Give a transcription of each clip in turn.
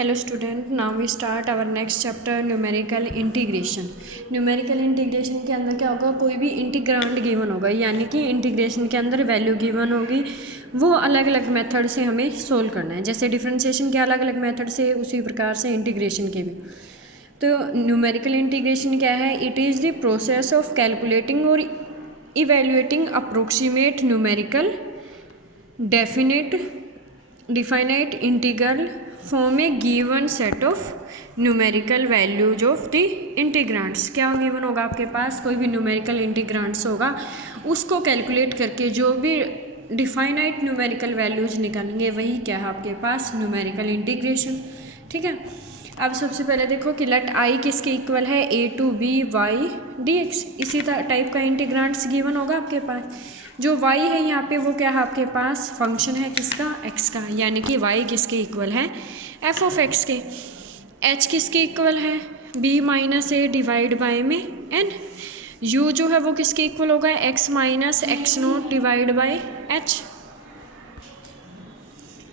Hello student, now we start our next chapter numerical integration. Numerical integration के अंदर क्या होगा, कोई भी इंटीग्रांड गिवन होगा, यानी कि इंटीग्रेशन के अंदर वैल्यू गिवन होगी, वो अलग अलग मेथड से हमें सोल्व करना है। जैसे डिफरेंशिएशन के अलग अलग मेथड से, उसी प्रकार से इंटीग्रेशन के भी। तो न्यूमेरिकल इंटीग्रेशन क्या है? It is the process of calculating और evaluating approximate numerical definite integral form a given set of numerical values of the integrands. क्या गिवन होगा आपके पास? कोई भी न्यूमेरिकल इंटीग्रांड्स होगा, उसको कैलकुलेट करके जो भी डिफाइनाइट न्यूमेरिकल वैल्यूज निकालेंगे, वही क्या है आपके पास? Numerical integration. ठीक है, अब सबसे पहले देखो कि लेट आई किसके इक्वल है? A to B Y D X. इसी टाइप का इंटीग्रांड्स गिवन होगा आपके पास। जो y है यहाँ पे वो क्या है आपके पास? फंक्शन है किसका? x का, यानी कि y किसके इक्वल है? f ऑफ x के। h किसके इक्वल है? b minus A divide by में n। u जो है वो किसके इक्वल होगा? x minus x note divide by h।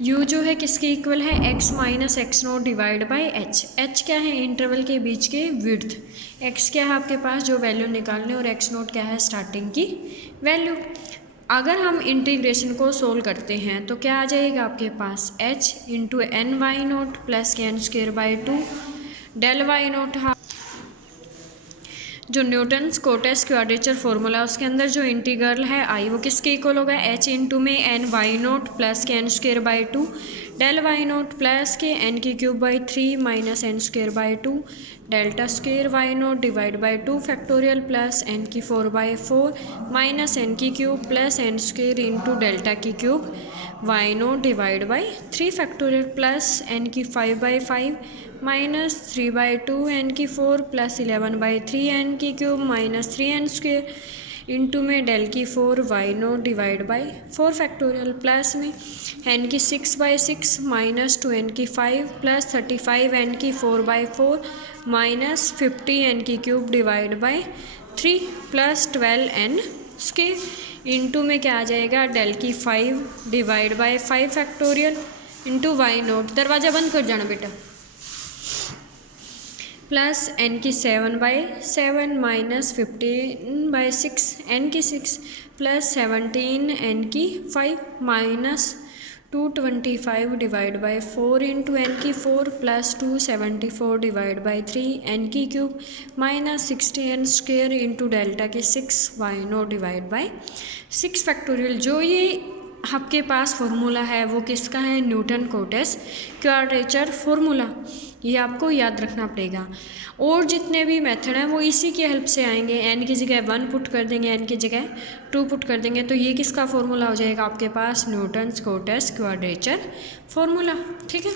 u जो है किसके इक्वल है? x minus x note divide by h। h क्या है? इंटरवल के बीच के विड्थ। x क्या है आपके पास? जो वैल्यू निकालने, और x नोट क्या है? स्टार्टिंग की वैल्यू। अगर हम इंटीग्रेशन को सोल्व करते हैं तो क्या आ जाएगा आपके पास? h into N Y note plus के N square by two del Y nought. जो न्यूटन्स कोटेस क्वाड्रेचर फॉर्मूला, उसके अंदर जो इंटीग्रल है आई, वो किसके इक्वल होगा? h इंटू में एन वाई नोट प्लस के N square by two del Y note plus के एन की cube by three minus N square by two delta square Y nought divide by two factorial plus N की four by four minus N की cube plus N square into delta की cube Y nought divide by three factorial plus N की five by five minus three by two N की four plus 11 by three N की cube minus three N square into में del की four Y nought divide by four factorial plus में N की six by six minus two N की five plus 35 N की four by four minus 50 N की cube divide by three plus 12 N square into में क्या आ जाएगा? Del की five divide by five factorial into Y nought. दरवाज़ा बंद कर जाना बेटा। प्लस एन की seven by seven minus 15 by six N की सिक्स प्लस 17 एन की five minus 225 divide by four into N की four plus 274 divide by three N की cube minus 60 N square into delta की six Y nought divide by six factorial. जो ये आपके पास formula है वो किसका है? Newton Cotes quadrature formula. ये आपको याद रखना पड़ेगा। और जितने भी मेथड हैं वो इसी की हेल्प से आएंगे। एन की जगह वन पुट कर देंगे, एन की जगह टू पुट कर देंगे, तो ये किसका फॉर्मूला हो जाएगा आपके पास? Newton's Cotes quadrature formula. ठीक है,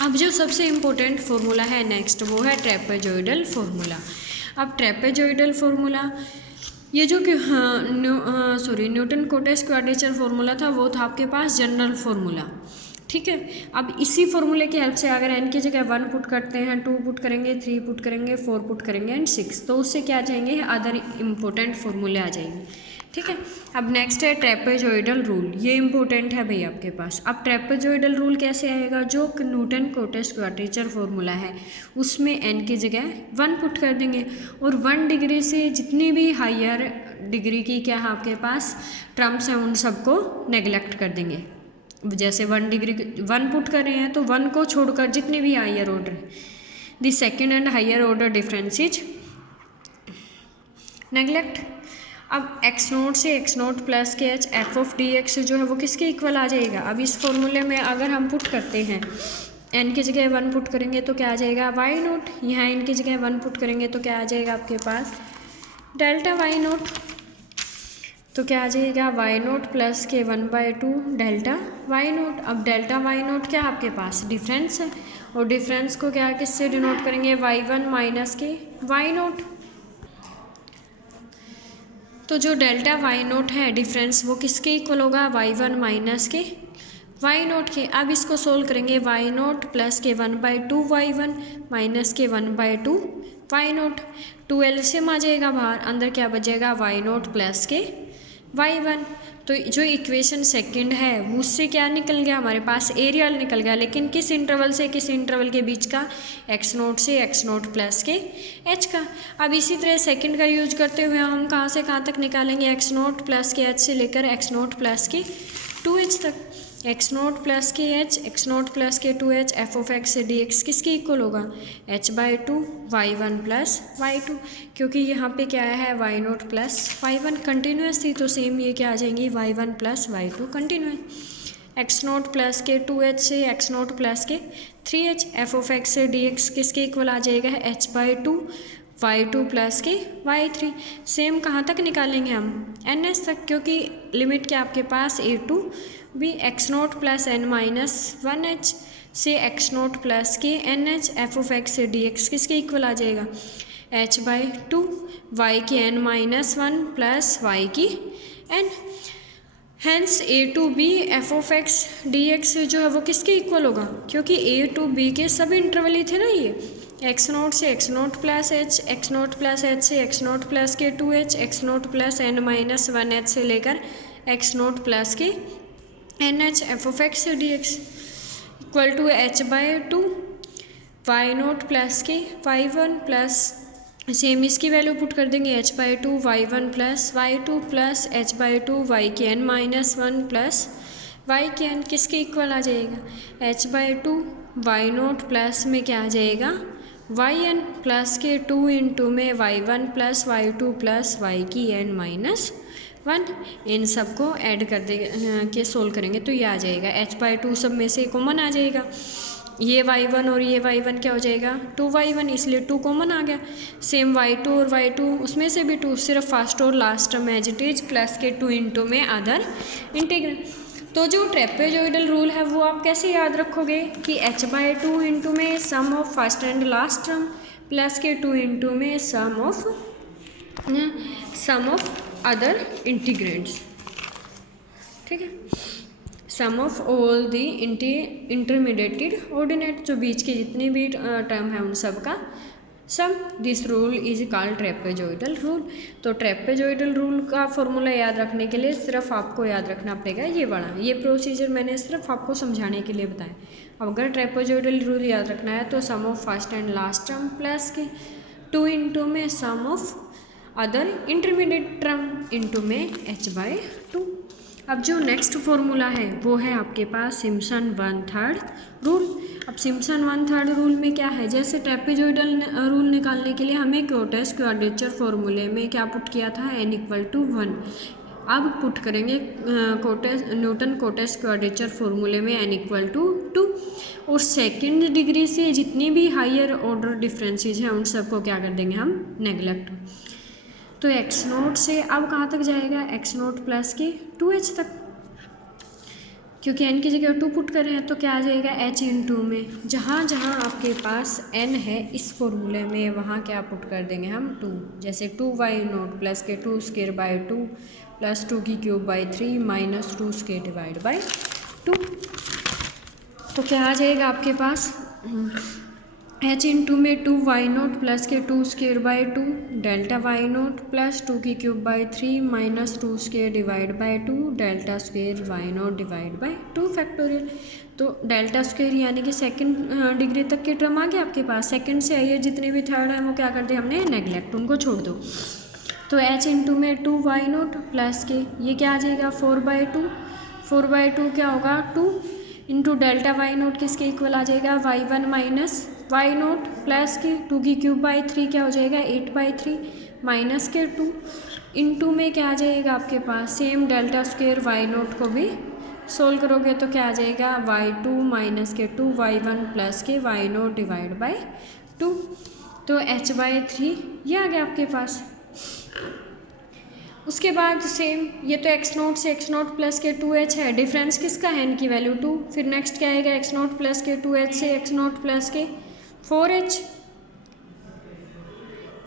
अब जो सबसे इम्पोर्टेंट फॉर्मूला है नेक्स्ट, वो है ट्रेपेजॉइडल फॉर्मूला। अब ट्रेपेजॉइडल फॉर्मूला, ये जो कि न्यूटन कोटेस क्वाड्रेचर फॉर्मूला था, वो था आपके पास जनरल फॉर्मूला। ठीक है, अब इसी फॉर्मूले की हेल्प से अगर एन की जगह वन पुट करते हैं, टू पुट करेंगे, थ्री पुट करेंगे, फोर पुट करेंगे एंड सिक्स, तो उससे क्या आ जाएंगे? अदर इम्पोर्टेंट फॉर्मूले आ जाएंगे। ठीक है, अब नेक्स्ट है ट्रेपेजॉइडल रूल। ये इंपॉर्टेंट है भाई आपके पास। अब ट्रेपेजॉइडल रूल कैसे आएगा? जो न्यूटन कोटेस क्वाड्रेचर फॉर्मूला है उसमें एन की जगह वन पुट कर देंगे, और 1 डिग्री से जितनी भी हायर डिग्री की क्या है आपके पास टर्म्स हैं, उन सबको नेग्लेक्ट कर देंगे। जैसे 1 डिग्री 1 पुट कर रहे हैं तो 1 को छोड़कर जितने भी higher order, the second and higher order difference is neglect. अब एक्स नोट से एक्स नोट प्लस के h f of d x जो है वो किसके इक्वल आ जाएगा? अब इस फॉर्मूले में अगर हम पुट करते हैं, एन की जगह वन पुट करेंगे तो क्या आ जाएगा? Y note. यहाँ एन की जगह वन पुट करेंगे तो क्या आ जाएगा आपके पास? Delta Y nought. तो क्या आ जाएगा? वाई नोट प्लस के one by two delta Y naught. अब डेल्टा वाई नोट क्या आपके पास? डिफरेंस है, और डिफरेंस को क्या किससे डिनोट करेंगे? वाई वन माइनस के वाई नोट। तो जो डेल्टा वाई नोट है डिफरेंस, वो किसके इक्वल होगा? वाई वन माइनस के वाई नोट के। अब इसको सोल्व करेंगे, वाई नोट प्लस के one by two Y one minus के one by two Y nought. 2 LCM आ जाएगा बाहर, अंदर क्या बचेगा? वाई नोट प्लस के वाई वन। तो जो इक्वेशन सेकंड है उससे क्या निकल गया, हमारे पास एरिया निकल गया, लेकिन किस इंटरवल से किस इंटरवल के बीच का, x0 से x0 प्लस के h का। अब इसी तरह सेकंड का यूज करते हुए हम कहाँ से कहाँ तक निकालेंगे, x0 प्लस के h से लेकर x0 प्लस के 2h तक। x0 प्लस के h, x0 प्लस के 2h, F of x d x किसके इक्वल होगा, h/2 y1 प्लस y2, क्योंकि यहाँ पे क्या है y0 प्लस y1 कंटिन्यूस थी, तो सेम ये क्या आ जाएंगी y1 plus y2 continuous. x0 plus के 2h से x0 प्लस के 3h, F of x d x किसके इक्वल आ जाएगा, h/2 y2 प्लस के y3। सेम कहाँ तक निकालेंगे हम, ns तक, क्योंकि लिमिट क्या आपके पास a to b, x0 plus n minus 1h से x0 प्लस के nh, f of x d x किसके इक्वल आ जाएगा, h/2 y की n माइनस 1 प्लस y की n। Hence a to b f of x d x जो है वो किसके इक्वल होगा, क्योंकि a टू b के सब इंटरवल ही थे ना ये, x0 से x0 plus h, x0 plus h से x0 प्लस के 2h, x0 plus n minus 1h से लेकर x0 प्लस के nh, f of x d x equal to h/2 y0 plus के y1 प्लस, सेम इसकी value put कर देंगे, h/2 y1 plus y2 plus h/2 y के n minus 1 plus y के n किसके इक्वल आ जाएगा, h/2 y0 प्लस में क्या आ जाएगा yn प्लस के 2 इंटू में y1 plus y2 plus y की n माइनस 1। इन सबको ऐड कर दे के सोल्व करेंगे तो ये आ जाएगा, h/2 सब में से कॉमन आ जाएगा, ये y1 और ये y1 क्या हो जाएगा 2y1, इसलिए 2 कॉमन आ गया। सेम y2 और y2 उसमें से भी 2, सिर्फ फर्स्ट और last term as it is plus के 2 इंटू में अदर इंटीग्रल। तो जो ट्रेपेजॉइडल रूल है वो आप कैसे याद रखोगे कि h/2 इंटू में sum of first and last term plus के 2 इंटू में सम ऑफ अदर इंटीग्रेंट्स, ठीक है, sum of all the intermediated ordinate, जो बीच के जितने भी टर्म है उन सब का sum. This rule is called trapezoidal rule. तो ट्रेपेजॉइडल रूल का फॉर्मूला याद रखने के लिए सिर्फ आपको याद रखना पड़ेगा ये वाला, ये प्रोसीजर मैंने सिर्फ आपको समझाने के लिए बताया। अब अगर ट्रेपेजॉइडल रूल याद रखना है तो sum of first and last term plus के 2 इंटू में sum of other intermediate term into में h/2। अब जो नेक्स्ट फॉर्मूला है वो है आपके पास सिम्पसन 1/3 रूल। अब सिम्पसन 1/3 रूल में क्या है, जैसे ट्रेपेजॉइडल रूल निकालने के लिए हमें क्वोटेस क्वाड्रेचर फॉर्मूले में क्या पुट किया था, n = 1। अब पुट करेंगे न्यूटन क्वोटेस क्वाड्रेचर फॉर्मूले में n = 2, और सेकंड डिग्री से जितनी भी हायर ऑर्डर डिफरेंसेस हैं उन सबको क्या कर देंगे हम, नेगलेक्ट। तो x0 से अब कहाँ तक जाएगा, x0 प्लस के 2h तक, क्योंकि n की जगह 2 पुट कर रहे हैं तो क्या आ जाएगा h इंटू में जहाँ जहाँ आपके पास n है इस फॉर्मूले में वहाँ क्या पुट कर देंगे हम 2, जैसे 2y0 प्लस के 2^2 प्लस 2^3 माइनस 2^2। तो क्या आ जाएगा आपके पास h इंटू में 2y0 प्लस के 2^2 delta y0 plus 2^3 minus 2^2 delta square y0 divide by 2 factorial. तो डेल्टा स्क्वेयर यानी कि सेकंड डिग्री तक के टर्म आ गया आपके पास, सेकंड से आइए जितने भी थर्ड है वो क्या कर दिया हमने, नेगलेक्ट, उनको छोड़ दो। तो h इंटू में 2y0 प्लस के ये क्या आ जाएगा 4/2 क्या होगा 2 इंटू डेल्टा y0 किसके इक्वल आ जाएगा y1 माइनस y0 प्लस के 2^3 क्या हो जाएगा 8/3 माइनस के 2 इंटू में क्या आ जाएगा आपके पास सेम डेल्टा स्क्वेयर y0 को भी सोल्व करोगे तो क्या आ जाएगा y2 माइनस के 2 y1 प्लस के y0 डिवाइड बाई 2। तो h/3 ये आ गया आपके पास। उसके बाद सेम ये तो x0 से x0 प्लस के 2h है, डिफरेंस किसका है n की वैल्यू 2। फिर नेक्स्ट क्या आएगा x0 प्लस के 2h से x0 प्लस के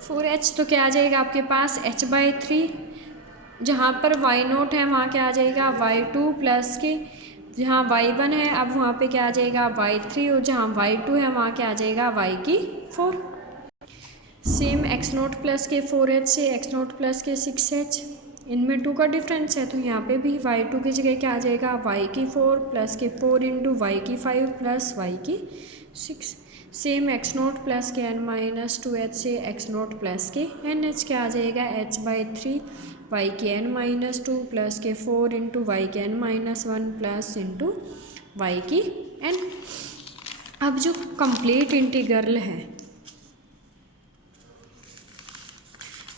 4h तो क्या आ जाएगा आपके पास h/3, जहाँ पर y0 है वहाँ क्या आ जाएगा y2 प्लस के, जहाँ y1 है अब वहाँ पे क्या आ जाएगा y3, और जहाँ y2 है वहाँ क्या आ जाएगा y4। सेम x0 प्लस के 4h से x0 प्लस के 6h इनमें 2 का डिफरेंस है, तो यहाँ पे भी y2 की जगह क्या आ जाएगा, y की 4 प्लस के 4 इंटू वाई की 5 प्लस वाई की 6। सेम x नोट प्लस के n माइनस 2h से x नोट प्लस के NH क्या आ जाएगा, h/3 वाई के n माइनस 2 प्लस के 4 इंटू वाई के n minus 1 plus into y की n। अब जो कंप्लीट इंटीग्रल है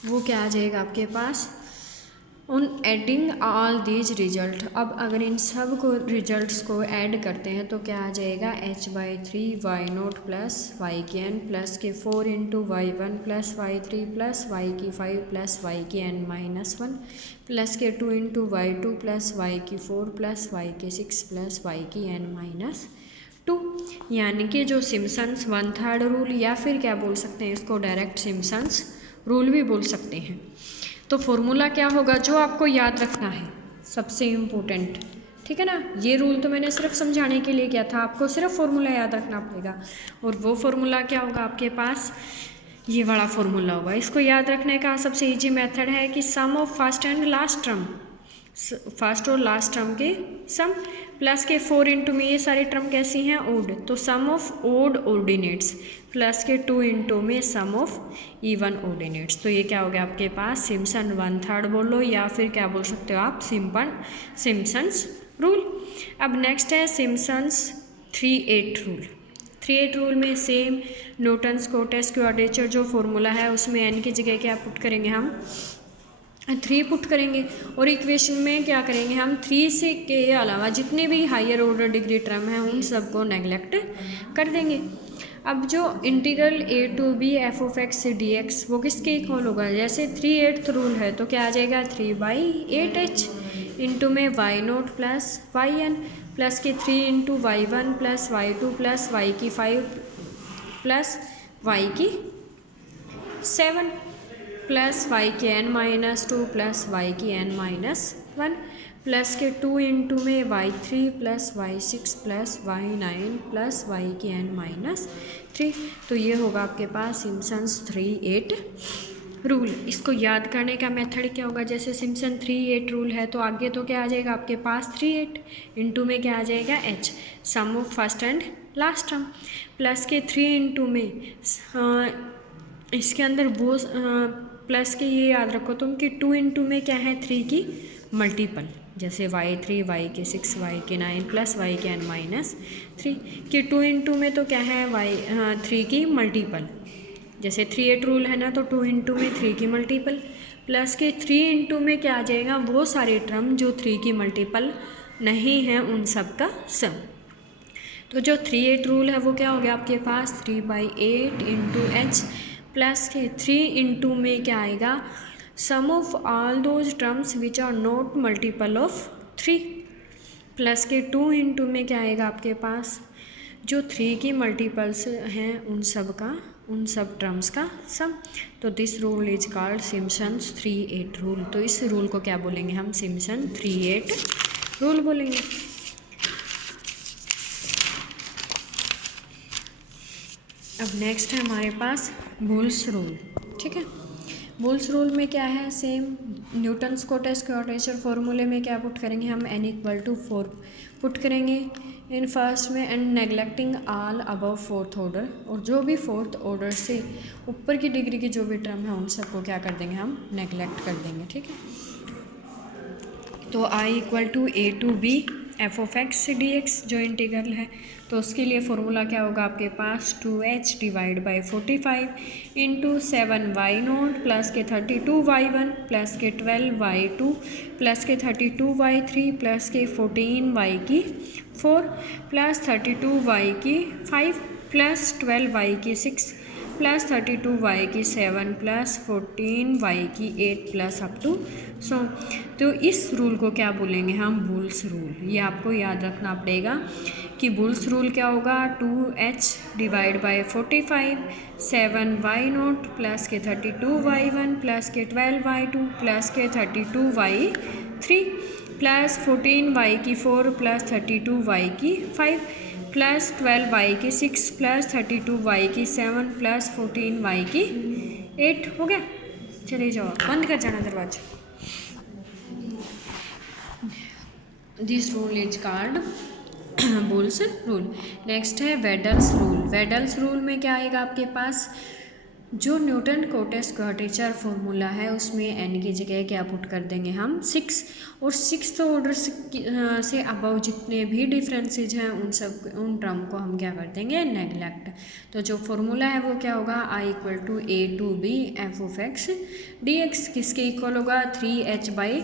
वो क्या आ जाएगा आपके पास, on adding all these result. अब अगर इन सब को रिजल्ट्स को ऐड करते हैं तो क्या आ जाएगा, h/3 y note plus y के n प्लस के 4 into y1 plus y3 plus y की 5 प्लस वाई की n माइनस 1 प्लस के 2 इंटू y2 प्लस वाई की 4 प्लस वाई की 6 प्लस वाई की n माइनस 2। यानी कि जो सिम्पसन्स 1/3 रूल या फिर क्या बोल सकते हैं इसको, डायरेक्ट सिम्पसन्स रूल भी बोल सकते हैं। तो फॉर्मूला क्या होगा जो आपको याद रखना है, सबसे इम्पोर्टेंट, ठीक है ना। ये रूल तो मैंने सिर्फ समझाने के लिए किया था, आपको सिर्फ फॉर्मूला याद रखना पड़ेगा। और वो फॉर्मूला क्या होगा आपके पास, ये वाला फॉर्मूला होगा। इसको याद रखने का सबसे इजी मेथड है कि sum of first and last term, first और लास्ट टर्म के सम प्लस के 4 इंटू में ये सारी टर्म कैसी हैं, ओड, तो sum of odd ordinates plus के 2 इंटू में सम ऑफ इवन ऑर्डिनेट्स। तो ये क्या हो गया आपके पास, सिम्पसन 1/3 बोलो या फिर क्या बोल सकते हो आप, सिम्पसन्स रूल। अब नेक्स्ट है सिम्पसन्स 3/8 रूल। 3/8 रूल में सेम न्यूटन्स कोटेस क्वाड्रेचर जो फॉर्मूला है उसमें n की जगह क्या पुट करेंगे, हम 3 पुट करेंगे और इक्वेशन में क्या करेंगे, हम 3 से के अलावा जितने भी हायर ऑर्डर डिग्री टर्म हैं उन सबको नेगलेक्ट कर देंगे। अब जो integral a to b f(x) dx वो किसके इक्वल होगा, जैसे 3/8 रूल है तो क्या आ जाएगा 3/8h इंटू में y naught plus y n plus के 3 into y1 plus y2 plus y की 5 प्लस वाई की 7 प्लस वाई के n माइनस 2 प्लस वाई की n माइनस 1 प्लस के 2 इंटू में y3 plus y6 plus y9 plus y की n minus 3। तो ये होगा आपके पास सिम्पसन्स 3/8 रूल। इसको याद करने का मेथड क्या होगा, जैसे सिम्पसन 3/8 रूल है तो आगे तो क्या आ जाएगा आपके पास 3/8 इंटू में क्या आ जाएगा h, sum of first and last term plus के 3 इंटू में इसके अंदर वो प्लस के ये याद रखो तुम कि 2 इंटू में क्या है 3 की मल्टीपल, जैसे y3 वाई के 6 वाई के 9 प्लस वाई के n माइनस 3 कि 2 इंटू में तो क्या है y3 की मल्टीपल, जैसे 3/8 रूल है ना तो 2 इंटू में 3 की मल्टीपल प्लस के 3 इंटू में क्या आ जाएगा वो सारे टर्म जो 3 की मल्टीपल नहीं हैं उन सब का सम। तो जो 3/8 रूल है वो क्या हो गया आपके पास 3/8 इंटू एच प्लस के 3 इंटू में क्या आएगा sum of all those terms which are not multiple of 3 plus के 2 इंटू में क्या आएगा आपके पास जो 3 की मल्टीपल्स हैं उन सब टर्म्स का सम। तो this rule is called Simpson's 3/8 rule. तो इस रूल को क्या बोलेंगे हम, सिम्पसन 3/8 रूल बोलेंगे। अब नेक्स्ट है हमारे पास बुल्स रूल, ठीक है। बुल्स रूल में क्या है, सेम न्यूटन्स कोटेस क्वाड्रेचर फॉर्मूले में क्या पुट करेंगे हम, n=4 पुट करेंगे इन फर्स्ट में and neglecting all above fourth order, और जो भी फोर्थ ऑर्डर से ऊपर की डिग्री की जो भी टर्म है उन सबको क्या कर देंगे हम, नेगलेक्ट कर देंगे, ठीक है। तो I = a to b f(x) dx जो इंटीग्रल है तो उसके लिए फॉर्मूला क्या होगा आपके पास 2h divide by 45 into 7y0 plus के 32y1 प्लस के 12y2 प्लस के 32y3 प्लस के 14y की 4 प्लस 32y की 5 प्लस 12y की 6 प्लस 32y की 7 प्लस 14y की 8 प्लस अप टू सो। तो इस रूल को क्या बोलेंगे हम, बुल्स रूल। ये आपको याद रखना पड़ेगा कि बुल्स रूल क्या होगा 2h divide by 45 7y0 plus के 32y1 प्लस के 12y2 प्लस के 32y3 प्लस 14y की 4 प्लस 32y की 5 प्लस 12y की 6 प्लस 32y की 7 प्लस 14y की 8 हो गया। चले जाओ, बंद कर जाना दरवाजा। This rule is called Boole's rule. Next है वेडल्स रूल। वेडल्स रूल में क्या आएगा आपके पास, जो न्यूटन कोटेस क्वाड्रेचर फॉर्मूला है उसमें n की जगह क्या पुट कर देंगे हम 6, और 6th ऑर्डर से अबव जितने भी डिफरेंसेज हैं उन टर्म को हम क्या कर देंगे, नेगलेक्ट। तो जो फॉर्मूला है वो क्या होगा, I = a to b f(x) dx किसके इक्वल होगा, 3h/10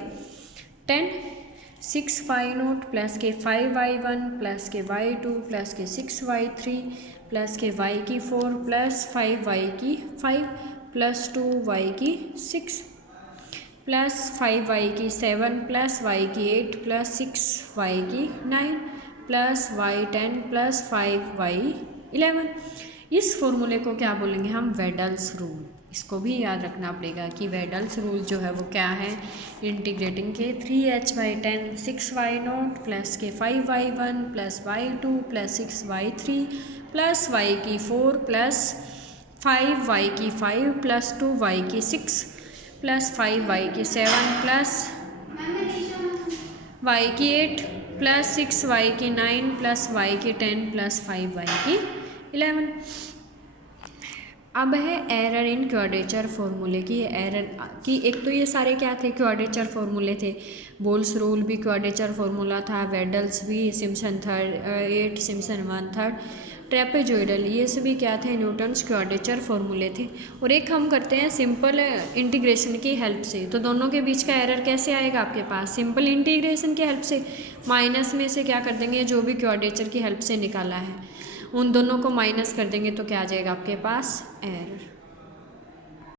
6y0 प्लस के 5y1 प्लस के y2 प्लस के 6y3 प्लस के y की 4 प्लस 5y की 5 प्लस 2y की 6 प्लस 5y की 7 प्लस y की 8 प्लस 6y की 9 प्लस y10 प्लस 5y 11। इस फॉर्मूले को क्या बोलेंगे हम, वेडल्स रूल। इसको भी याद रखना पड़ेगा कि वेडल्स रूल जो है वो क्या है, इंटीग्रेटिंग के 3h/10 6y0 प्लस के 5y1 plus y2 plus 6y3 plus y की 4 प्लस 5y की 5 प्लस 2y की 6 प्लस 5y की 7 प्लस y की 8 प्लस 6y की 9 प्लस y की 10 प्लस 5y की 11। अब है एरर इन क्वाड्रेचर फॉर्मूले की। एरर की एक तो ये सारे क्या थे, क्वाड्रेचर फॉर्मूले थे। बोल्स रूल भी क्वाड्रेचर फॉर्मूला था, वेडल्स भी, सिम्पसन 8, सिम्पसन 1/3, ट्रेपेजॉइडल, ये सभी क्या थे, न्यूटन्स क्वाड्रेचर फॉर्मूले थे। और एक हम करते हैं सिंपल इंटीग्रेशन की हेल्प से। तो दोनों के बीच का एरर कैसे आएगा आपके पास, सिंपल इंटीग्रेशन की हेल्प से। माइनस में से क्या कर देंगे, जो भी क्वाड्रेचर की हेल्प से निकाला है उन दोनों को माइनस कर देंगे तो क्या आ जाएगा आपके पास, एरर।